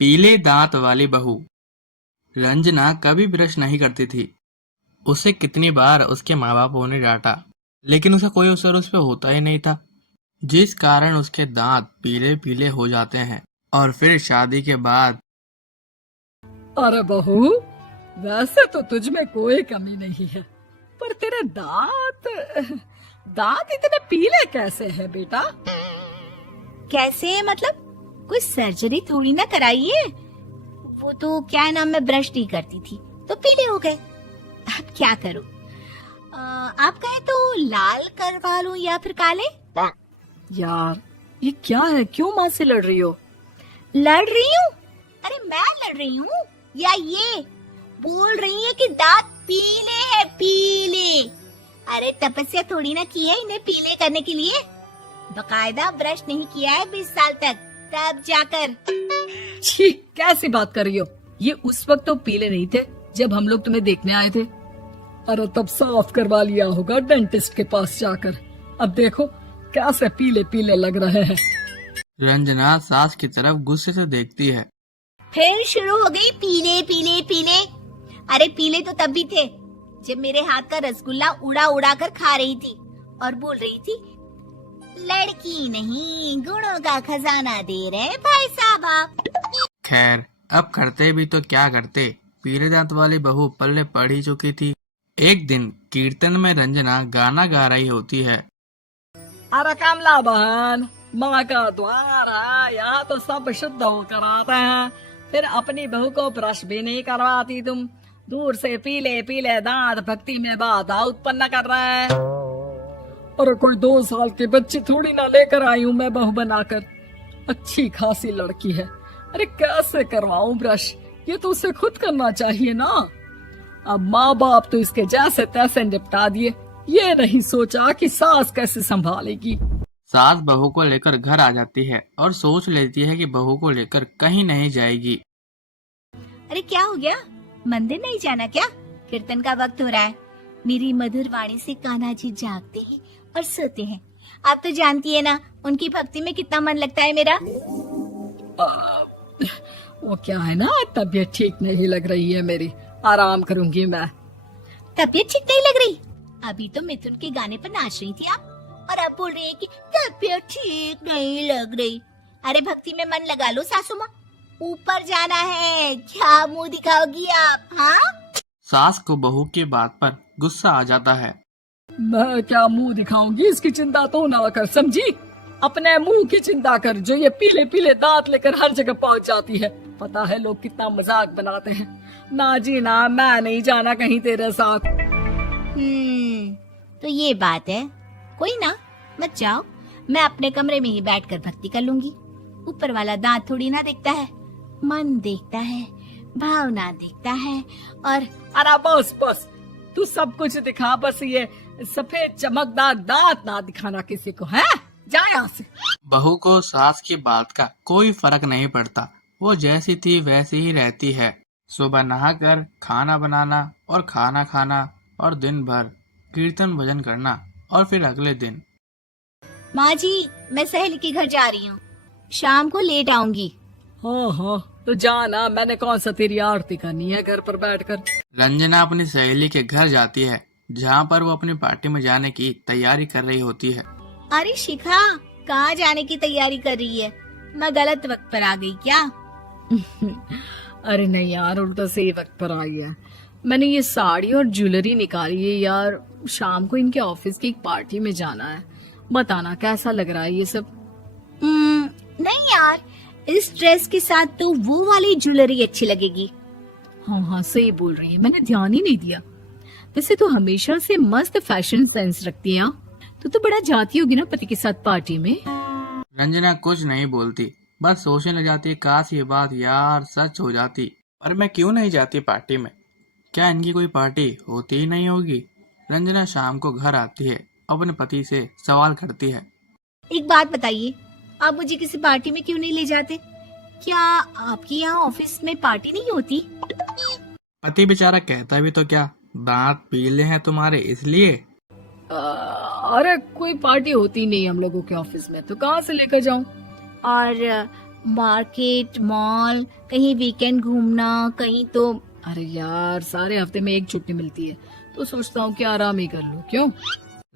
पीले दांत वाली बहू। रंजना कभी ब्रश नहीं करती थी। उसे कितनी बार उसके माँ बापों ने डांटा, लेकिन उसका कोई असर उस पर होता ही नहीं था, जिस कारण उसके दांत पीले पीले हो जाते हैं। और फिर शादी के बाद अरे बहू, वैसे तो तुझ में कोई कमी नहीं है, पर तेरे दांत दांत इतने पीले कैसे हैं बेटा? कैसे मतलब? कोई सर्जरी थोड़ी ना कराई है। वो तो क्या नाम, मैं ब्रश नहीं करती थी तो पीले हो गए। अब क्या करूं? आप कहे तो लाल करवा लूं या फिर काले? यार ये क्या है, क्यों माँ से लड़ रही हो? लड़ रही हूँ? अरे मैं लड़ रही हूँ या ये बोल रही है कि दांत पीले हैं, पीले? अरे तपस्या थोड़ी ना की है इन्हें पीले करने के लिए। बकायदा ब्रश नहीं किया है 20 साल तक, तब जाकर। छी, कैसी बात कर रही हो? ये उस वक्त तो पीले नहीं थे जब हम लोग तुम्हें देखने आए थे। अरे तब साफ करवा लिया होगा डेंटिस्ट के पास जाकर। अब देखो कैसे पीले पीले लग रहे हैं। रंजना सास की तरफ गुस्से से देखती है। फिर शुरू हो गई पीले पीले पीले। अरे पीले तो तब भी थे जब मेरे हाथ का रसगुल्ला उड़ा उड़ा कर खा रही थी और बोल रही थी, लड़की नहीं गुणों का खजाना दे रहे भाई साहब आप। खैर, अब करते भी तो क्या करते, पीले दांत वाली बहू पल्ले पड़ ही चुकी थी। एक दिन कीर्तन में रंजना गाना गा रही होती है। अरे कमला बहन, माँ का द्वार है, यहाँ तो सब शुद्ध होकर आते हैं, फिर अपनी बहू को ब्रश भी नहीं करवाती तुम। दूर से पीले पीले दांत भक्ति में बाधा उत्पन्न कर रहे हैं। अरे कोई 2 साल की बच्ची थोड़ी ना लेकर आई हूँ मैं बहू बनाकर। अच्छी खासी लड़की है, अरे कैसे करवाऊं ब्रश? ये तो उसे खुद करना चाहिए ना। अब माँ बाप तो इसके जैसे तैसे निपटा दिए, ये नहीं सोचा कि सास कैसे संभालेगी। सास बहू को लेकर घर आ जाती है और सोच लेती है कि बहू को लेकर कहीं नहीं जाएगी। अरे क्या हो गया, मंदिर नहीं जाना क्या? कीर्तन का वक्त हो रहा है। मेरी मधुर वाणी से कान्हा जी जागते हैं और सोते हैं। आप तो जानती है ना उनकी भक्ति में कितना मन लगता है मेरा। वो क्या है ना, तबीयत ठीक नहीं लग रही है मेरी, आराम करूंगी मैं। तबीयत ठीक नहीं लग रही? अभी तो मिथुन के गाने पर नाच रही थी आप, और अब बोल रही है कि तबीयत ठीक नहीं लग रही। अरे भक्ति में मन लगा लो सासू माँ, ऊपर जाना है, क्या मुंह दिखाओगी आप? हाँ, सास को बहू की बात पर गुस्सा आ जाता है। मैं क्या मुंह दिखाऊंगी, इसकी चिंता तो ना कर, समझी? अपने मुंह की चिंता कर, जो ये पीले पीले दांत लेकर हर जगह पहुंच जाती है। पता है लोग कितना मजाक बनाते हैं। ना जी ना, मैं नहीं जाना कहीं तेरे साथ। तो ये बात है। कोई ना, मत जाओ, मैं अपने कमरे में ही बैठकर भक्ति कर लूंगी। ऊपर वाला दांत थोड़ी ना देखता है, मन देखता है, भावना देखता है। और अरे बस बस, तू सब कुछ दिखा, बस ये सफेद चमकदार दांत ना दिखाना किसी को, है? जा यहाँ से। बहू को सास की बात का कोई फर्क नहीं पड़ता, वो जैसी थी वैसी ही रहती है। सुबह नहाकर खाना बनाना और खाना खाना और दिन भर कीर्तन भजन करना, और फिर अगले दिन। माँ जी, मैं सहेली के घर जा रही हूँ, शाम को लेट आऊंगी। हाँ हाँ, तो जाना, मैंने कौन सा तेरी आरती करनी है घर पर बैठकर। रंजना अपनी सहेली के घर जाती है, जहाँ पर वो अपनी पार्टी में जाने की तैयारी कर रही होती है। अरे शिखा, कहाँ जाने की तैयारी कर रही है? मैं गलत वक्त पर आ गई क्या? अरे नहीं यार, उल्टा सही वक्त पर आई है। मैंने ये साड़ी और ज्वेलरी निकाली है यार, शाम को इनके ऑफिस की एक पार्टी में जाना है। बताना कैसा लग रहा है ये सब? नहीं यार, इस ड्रेस के साथ तो वो वाली ज्वेलरी अच्छी लगेगी। हाँ हाँ, सही बोल रही है, मैंने ध्यान ही नहीं दिया। वैसे तो हमेशा से मस्त फैशन सेंस रखती है। तो बड़ा जाती होगी ना पति के साथ पार्टी में। रंजना कुछ नहीं बोलती, बस सोचने लग जाती, काश ये बात यार सच हो जाती। पर मैं क्यों नहीं जाती पार्टी में? क्या इनकी कोई पार्टी होती ही नहीं होगी? रंजना शाम को घर आती है, अपने पति से सवाल करती है। एक बात बताइए, आप मुझे किसी पार्टी में क्यों नहीं ले जाते? क्या आपके यहाँ ऑफिस में पार्टी नहीं होती? पति बेचारा कहता भी तो क्या, दांत पीले हैं तुम्हारे इसलिए। अरे कोई पार्टी होती नहीं हम लोगों के ऑफिस में, तो कहाँ से लेकर जाऊं? और मार्केट, मॉल, कहीं वीकेंड घूमना, कहीं तो। अरे यार, सारे हफ्ते में एक छुट्टी मिलती है तो सोचता हूँ कि आराम ही कर लूँ। क्यों?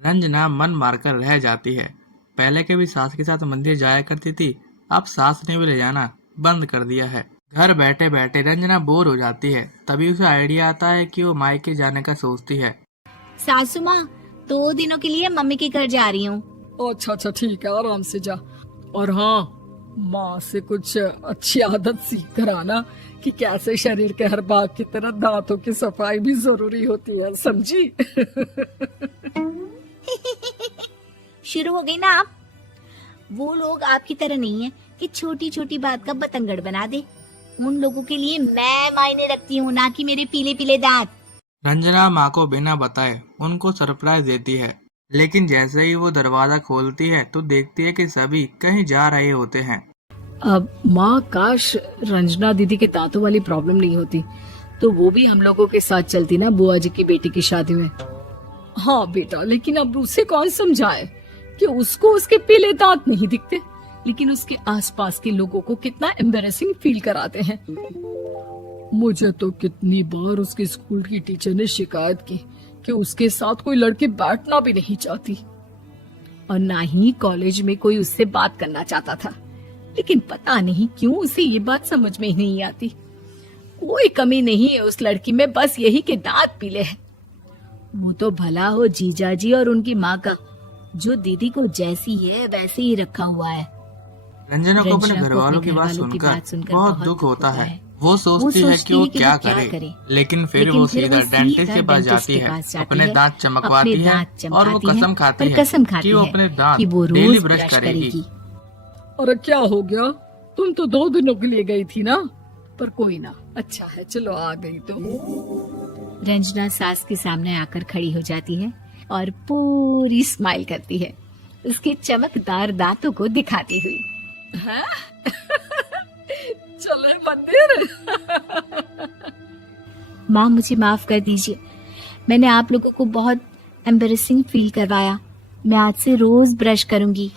रंजना मन मारकर रह जाती है। पहले कभी सास के साथ मंदिर जाया करती थी, अब सास ने भी ले जाना बंद कर दिया है। घर बैठे बैठे रंजना बोर हो जाती है। तभी उसे आइडिया आता है कि वो मायके जाने का सोचती है। सासू माँ, 2 दिनों के लिए मम्मी के घर जा रही हूँ। अच्छा ठीक है, आराम से जा। और हाँ, माँ से कुछ अच्छी आदत सीख कर आना कि कैसे शरीर के हर भाग की तरह दांतों की सफाई भी जरूरी होती है, समझी? शुरू हो गई ना आप। वो लोग आपकी तरह नहीं है कि छोटी छोटी बात का बतंगड़ बना दे। उन लोगों के लिए मैं मायने रखती हूँ, ना कि मेरे पीले पीले दांत। रंजना माँ को बिना बताए उनको सरप्राइज देती है, लेकिन जैसे ही वो दरवाजा खोलती है तो देखती है कि सभी कहीं जा रहे होते हैं। अब माँ, काश रंजना दीदी के दांतों वाली प्रॉब्लम नहीं होती तो वो भी हम लोगों के साथ चलती ना बुआ जी की बेटी की शादी में। हाँ बेटा, लेकिन अब उसे कौन समझाए कि उसको उसके पीले दांत नहीं दिखते, लेकिन उसके आसपास के लोगों को कितना एम्बैरेसिंग फील कराते हैं। मुझे तो कितनी बार उसके स्कूल की टीचर ने शिकायत की कि उसके साथ कोई लड़की बैठना भी नहीं चाहती और ना ही कॉलेज में कोई उससे बात करना चाहता था। लेकिन पता नहीं क्यों उसे ये बात समझ में ही नहीं आती। कोई कमी नहीं है उस लड़की में, बस यही कि दांत पीले हैं। वो तो भला हो जीजा जी और उनकी माँ का, जो दीदी को जैसी है वैसे ही रखा हुआ है। रंजना को अपने घर वालों की बात सुनकर बहुत दुख होता है। वो सोचती है कि वो क्या करे, लेकिन फिर वो सीधा डेंटिस्ट के पास जाती है, अपने दांत चमकवाती है और वो कसम खाती है कि वो अपने दांत डेली ब्रश करेगी। अरे क्या हो गया? तुम तो 2 दिनों के लिए गई थी ना। पर कोई ना, अच्छा है, चलो आ गई तो। रंजना सास के सामने आकर खड़ी हो जाती है और पूरी स्माइल करती है, उसके चमकदार दांतों को दिखाती हुई। हैं? चले मंदिर। माँ, मुझे माफ कर दीजिए, मैंने आप लोगों को बहुत एम्बैरेसिंग फील करवाया। मैं आज से रोज ब्रश करूंगी।